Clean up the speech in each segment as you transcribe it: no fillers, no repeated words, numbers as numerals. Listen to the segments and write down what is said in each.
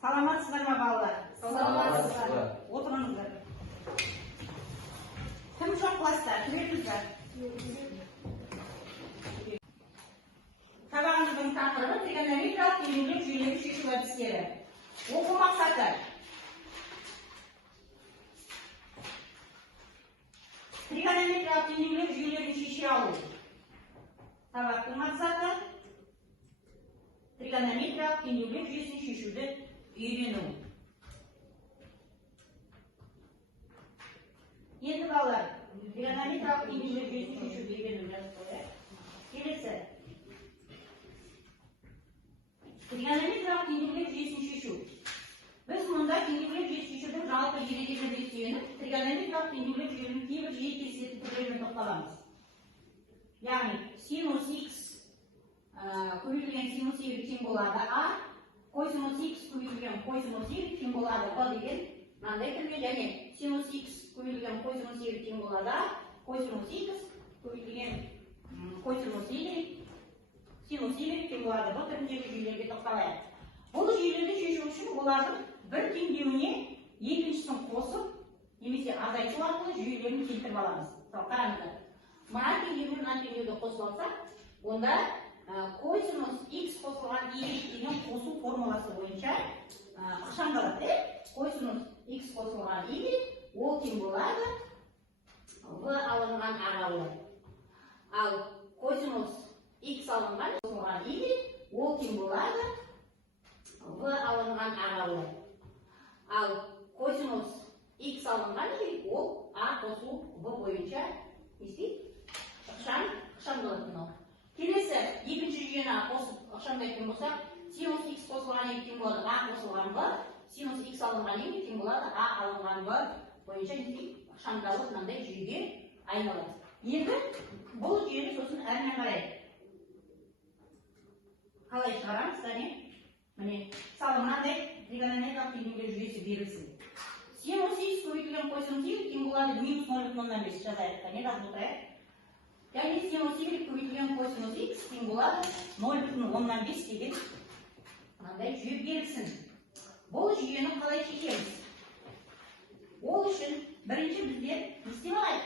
Саламатсыздар ма балалар? Саламатсыздар. Отырыңыздар. Кім жоқ класста? Кіресіздер. Сабағымыздың тақырыбы тригонометриялық теңдік жүйелерді шешу әдістері. Оқу мақсаты. Тригонометриялық теңдік жүйелерді шеше алу. Сабақтың мақсаты тригонометриялық теңдік жүйесін шешуді үйрену. Енді балалар, тригонометриялық теңдік жүйесін шешуді үйрену жазып қояйық. Келесі. Тригонометриялық теңдік жүйесін шешу. Біз мұнда теңдік жүйесін шешудің жалпы ережелеріне сүйеніп, тригонометриялық теңдік жүйенің кейбір жиі кездесетін түрлеріне тоқталамыз. Яғни синус x көбейтілген синус y тең болады а, косинус x көбейтілген косинус y тең болады b деген мынандай түрге, және синус x көбейтілген косинус y тең болады а, косинус x көбейтілген косинус y синус y тең болады b түріндегі жүйелерге тоқталайық. Бұл жүйелерді шешу үшін олардың бір теңдеуіне екіншісін қосып, немесе азайту арқылы жүйелерін келтіріп аламыз. Қараңыздар. Мына теңдеумен мына теңдеуді қосып алсақ, онда косинус x қосылған y деген қосу формуласы бойынша ықшамдалады. Косинус x қосылған y ол тең болады v алынған а-ға болады. Ал косинус x алынған қосылған y ол тең болады v алынған а-ға болады. Ал косинус x алынған y ол а қосу v бойынша ықшамдалады. Келесі екінші жүйені қосып ықшамдайтын болсақ, синус x қосылған y тең болады а қосылған v, синус x алынған y тең болады а алынған v бойынша ықшамдалып мынандай жүйеге айналады. Енді бұл жүйені сосын әрмен қарай қалай шығарамыз? Міне, мысалы мынандай тригонометриялық теңдеулер жүйесі берілсін. Синус x көбейтілген косинус y тең болады минус 0,5 жазайық. Жазып отырайық. Яғни синус y көбейтілген косинус x тең болады 0,5 деген мынандай жүйе берілсін. Бұл жүйені қалай шешеміз? Ол үшін бірінші біздер не істеп алайық?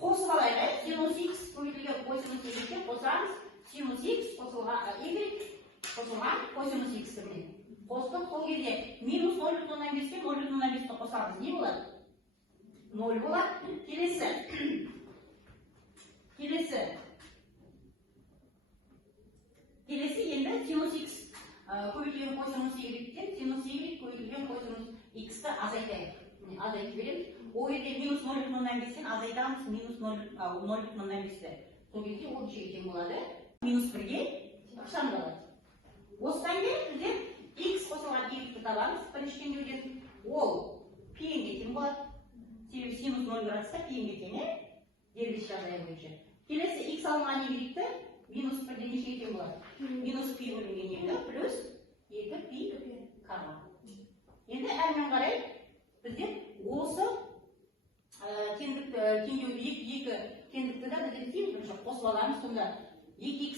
Қосып алайық. Синус x көбейтілген косинус y-ге қосамыз. Синус x қосылған y қосылған косинус x мен. Қостық, сол кезде минус 0,5-ке 0,5-ті қосамыз. Не болады? 0 болады. Келесі енді синус x көбейтілген косинус y-ден синус y көбейтілген косинус x-ті азайтайық. Азайтып береміз. Ол кезде минус 0,5-тен азайтамыз минус 0,5-ті. Сол кезде ол жүйе тең болады. Минус 1-ге ықшамдалады. Осыдан кейін біздер x қосылған y-ті табамыз. Бірінші теңдеуден ол пи-ге тең болады. Себебі синус 0 градуста пи-ге тең, дербес жағдай бойынша. Келесі x алынған y-ті минус 1-ден нешеге тең болады? Минус пи бөлінген 2 плюс 2 пи к-ға. Енді әрмен қарай біздер осы теңдеуді екі теңдікті да біздер теңдік қосып аламыз. Сонда 2x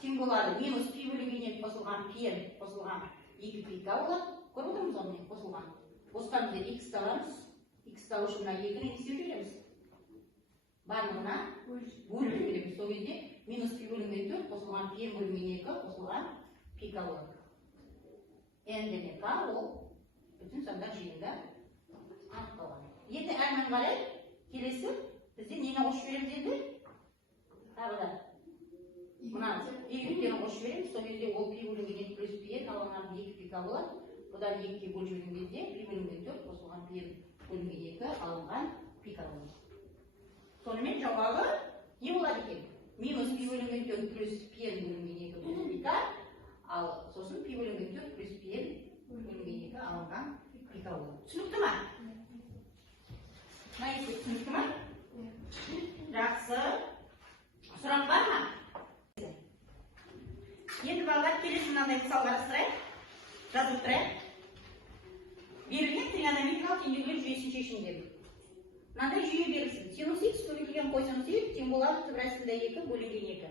тең болады минус пи бөлінген қосылған пи қосылған 2 пи к болады. Көріп отырмыз оны қосылған. Осыдан біздер x табамыз. X табу үшін 2-ні не істеп жібереміз? Барлығына бөліп жібереміз. Сол кезде минус пи бөлінген 4 қосылған пи бөлінген 2 қосылған пи к болады. n және к ол бүтін сандар жиында анықталған. Енді әрмен қарай келесі бізде нені қосып жібереміз енді? Тағы да мына y-тен қосып жібереміз. Сол кезде ол пи бөлінген плюс пи алынған 2 пи к болады. Бұдан 2-ге бөліп жіберген кезде пи бөлінген 4 қосылған пи бөлінген 2 алынған пи к болады. Сонымен жауабы не болады екен? Минус пи бөлінген 4 плюс пи бөлінген 2 плюс пи к, ал сосын пи бөлінген 4 плюс пи бөлінген 2 алынған пи к болады. Түсінікті ма? Түсінікті ма? Жақсы. Сұрақ бар ма? Енді балалар келесі мынандай мысалдар сұрайық. Жазып тұрайық. Берілген тригонометриялық теңдеулер жүйесін шешіңдер. Мынандай жүйе берілсін. Синус x көбейтілген косинус y тең болады түбір астында 2 бөлінген 2.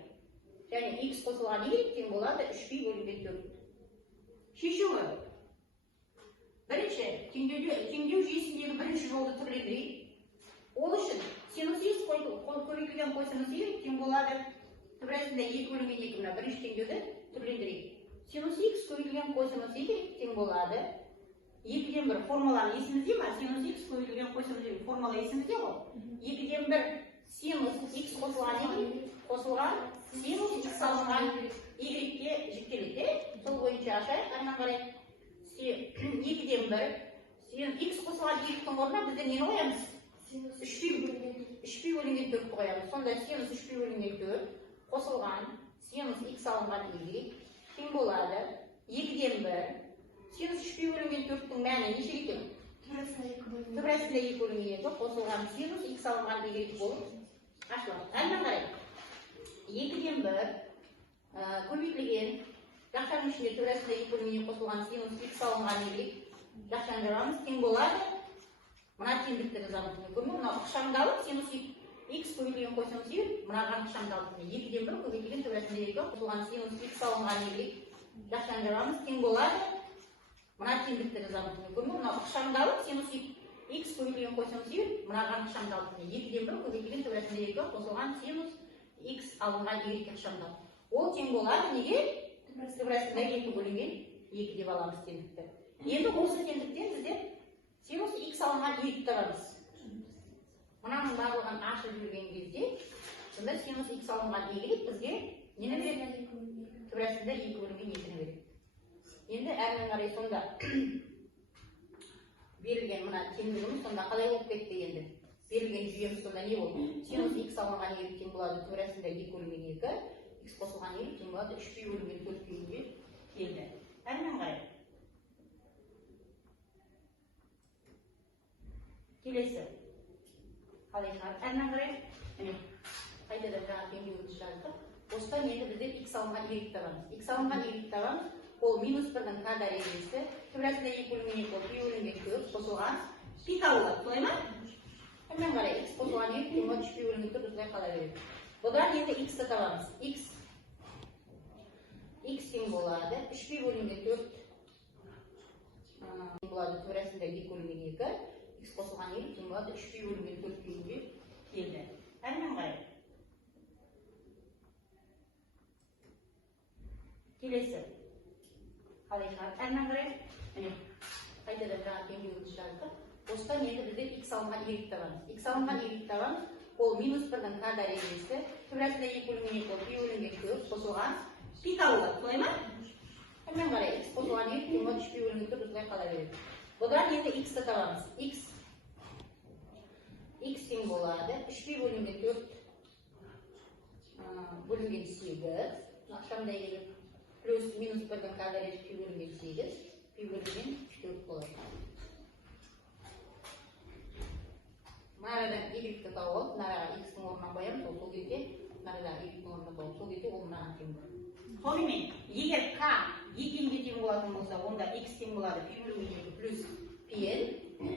Және x қосылған y тең болады 3 пи бөлінген 4. шешуі. Бірінші, теңдеу жүйесіндегі бірінші жолды түрлендірейік. Ол үшін синус x көбейтілген косинус y тең болады. Түбірәсінде 2 бөлінген 2 мына бірінші теңдеуді түрлендірейік. Синус x көбейтілген косинус y тең болады. 2-ден 1 формуланы есімізде ма? Синус x көбейтілген косинус y формула есімізде ғой. 2-ден 1 синус x қосылған синус x салынған y-ге жіктеледі. Сол бойынша ашайық. Айман қарай 2-ден 1 x қосылған y-тің орнына бізде нені қоямыз? 3 бөлінген 4 қоямыз. Сонда синус 3 бөлінген 4 қосылған синус x алынған y тең болады. 2-ден 1 синус 3 бөлінген 4-тің мәні неше екен? Түбірәсінде 2 бөлінген 2 қосылған синус x алынған y болып ашылады. Айман қарай 2-ден 1 көбейтілген жақшаның ішінде түбірәсінде 2 бөлінген қосылған синус x алынған y жақшаны жарамыз тең болады. Мына теңдікті жазамыз. Мына ықшамдалып синус x көбейтілген косинус y мынаған ықшамдалып 2-ден 1 көбейтілген түбірәсінде 2 қосылған синус x алынған y жақшаны жарамыз тең болады. Мына теңдікті жазамыз. Мына ықшамдалып синус x көбейтілген косинус y мынаған ықшамдалып 2-ден 1 көбейтілген түбірәсінде 2 қосылған синус x алынған y ықшамдалып. Ол тең болады неге? Түбірәсінде 2 бөлінген 2 деп аламыз теңдікті. Енді осы теңдіктен бізде синус x алынған y табамыз. Мынаның барлығын ашып жүрген кезде, сонда синус x алынған y бізге нені береді? Түбірәсінде 2 бөлінген 2-ні береді. Енді әрмен қарай сонда берілген мына теңдігіміз сонда қалай болып кетті енді? Берілген жүйеміз сонда не болды? Синус x алынған y тең болады, түбірәсінде 2 бөлінген 2, x қосылған y тең болады, 3 бөлінген 4 күйінде келді. Әрмен қарай. Келесі. Қалай шығарып? Әрмен қарай. Қайтадан жаңа теңдеуімізді жаздық. Осыдан енді бізде x алынған y табамыз. X алынған y табамыз. Ол минус 1-дің k дәрежесі. Түбірәсінде 2 бөлінген 2, 2 бөлінген 4 қосылған пи табылады. Солай ма? Әрмен қарай x қосылған y тең болады 3 бөлінген 4 осылай қала береді. Бұдан енді x-ті табамыз. X тең болады 3 бөлінген 4 болады. Түбірәсінде 2 бөлінген 2. X қосылған y тең болады 3 бөлінген 4 күйінде келді. Әрмен қарай. Келесі. Қалай шығарып? Әрмен қарай. Қайтадан жаңа теңдеуімізді жаздық. Осыдан енді бізде x алынған y табамыз. X алынған y табамыз. Ол минус 1-дің k дәрежесі. Түбірәсінде 2 бөлінген 2, 2 бөлінген 4 қосылған пи табылады. Солай ма? Әрмен қарай. X қосылған y тең болады 3 бөлінген 4 осылай қала береді. Бұдан енді x-ті табамыз. X тең болады 3 бөлінген 4 бөлінген 8 ақшамдай келіп плюс минус 1-дің k дәрежесі пи бөлінген 8 пи бөлінген 4 болады. Мынарадан y-ті тауып алып, мынараға x-тің орнына қоямыз, сол кезде мынарадан y-тің орнына қоямыз, сол кезде ол мынаған тең болады. Сонымен, егер k 2-ге тең болатын болса, онда x тең болады пи бөлінген 2 плюс пи-н,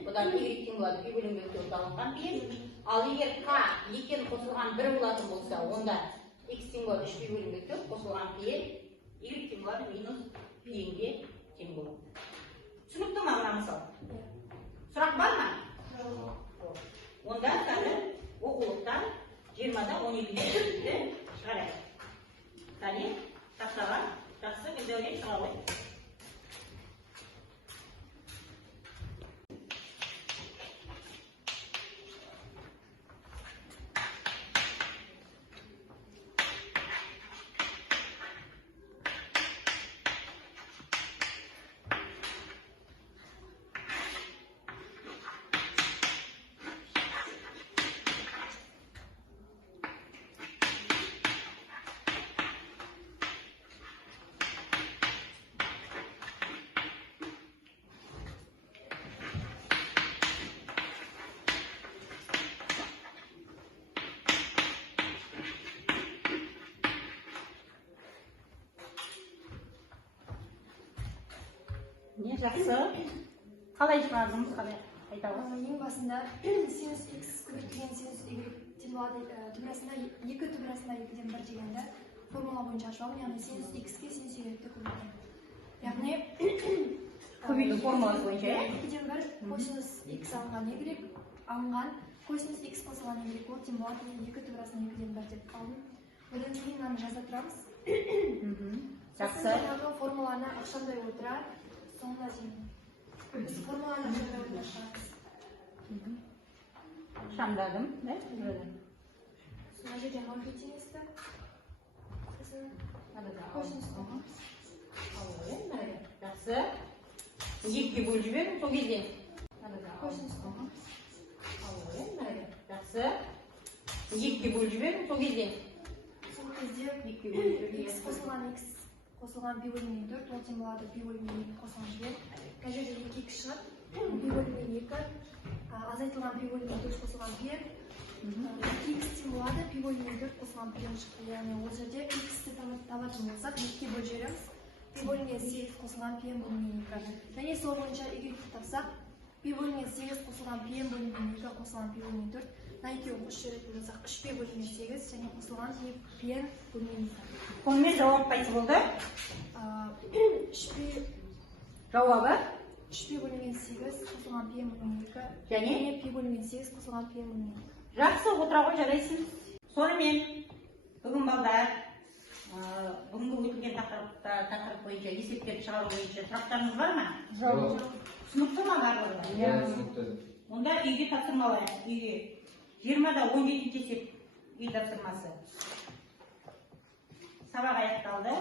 бұдан y тең болады пи бөлінген 4 алынған пи-н. Ал егер k 2-н қосылған 1 болатын болса, онда x тең болады 3 пи бөлінген 4 қосылған пи-н, y тең болады минус пи-нге тең болады. Түсінікті ма мына мысал? Сұрақ бар ма? Онда қазір оқулықтан 20-да 12-ді шығарайық. Тәне, тастаған, жақсы видеомен шыға ғой. Не жақсы. Қалай шығардыңыз, қалай айтамыз? Ең басында синус x көбейтілген синус y тең болады. Түбірәсінде 2 түбірәсінде 2-ден 1 дегенді формула бойынша ашып алдым. Яғни синус x-ке синус y-ті көбейтемін. яғни Көбейту формуласы бойынша, иә? екіден бір косинус x алынған косинус x қосылған y ол тең болады 2 турасын 2-ден 1 деп қалдым. Одан кейін мынаны жаза тұрамыз. Жақсы. Сосын формуланы ақшамдай отыра, соңына дейін. Біз формуланы ақшамдай отыра шығамыз. Шамдадым, да? Мына жерде нөлге теңесті. Сосын косинус қоғам. Жақсы. 2-ге бөліп жібердім, сол кезде. Косинус қоғам. Жақсы. 2-ге бөліп жібердім, сол кезде. Сол кезде x қосылған π бөлінген 4 ол тең болады π бөлінген 2 қосылған 2. Мына жерде 2x шығады. π бөлінген 2 азайтылған π бөлінген 4 қосылған π. 2x тең болады π бөлінген 4 қосылған π шықты. Яғни ол жерде x-ті табатын болсақ 2-ге бөліп жібереміз. π бөлінген 8 қосылған π бөлінген 2. Және сол бойынша y-ті тапсақ π бөлінген 8 қосылған π бөлінген 2 қосылған π бөлінген 4. Мына екеуін қосып жіберетін болсақ 3π бөлінген 8 және қосылған π бөлінген 2. Сонымен жауап қайсы болды? 3π Жауабы? 3π бөлінген 8 қосылған π бөлінген 2 және π бөлінген 8 қосылған пи бөлінген 2. Жақсы, отыра ғой, жарайсың. Сонымен бүгін балдар бүгінгі өтілген тақырып бойынша есептерді шығару бойынша сұрақтарыңыз бар ма? Жоқ. Түсінікті ма барлығы? Түсінікті. Онда үйге тапсырмалайық. Үйге 20-да 17 есеп үй тапсырмасы. Сабақ аяқталды.